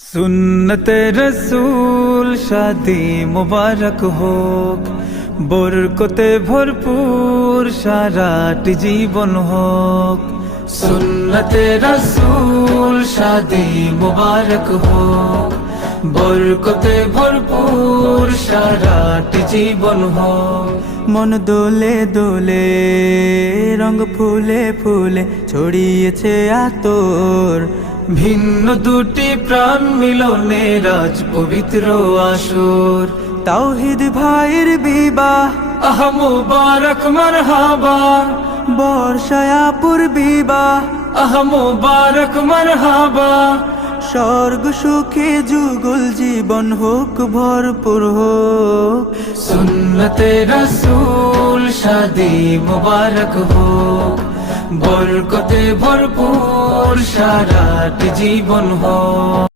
সুন্নতে রসূল শাদি মুবারক হোক, বরকতে ভরপুর সারাটি জীবন হোক। সুন্নতে রসূল শাদি মুবারক হোক, বরকতে ভরপুর সারাটি জীবন হোক। মন দোলে দোলে, রঙ ফুলে ফুলে ছড়িয়েছে আতর, ভিন্ন দুটি প্রাণ মিলনে রাজ পবিত্র আসর। তাওহীদ ভাইয়ের বিবাহ আহ মুবারক মারহাবা, বর্ষায়াপুর বিবাহ আহ মুবারক মারহাবা। স্বর্গ সুখে যুগল জীবন হোক ভরপুর হোক। সুন্নতে রসূল শাদি মুবারক হোক, বরকতে ভরপুর সারাটি জীবন হোক।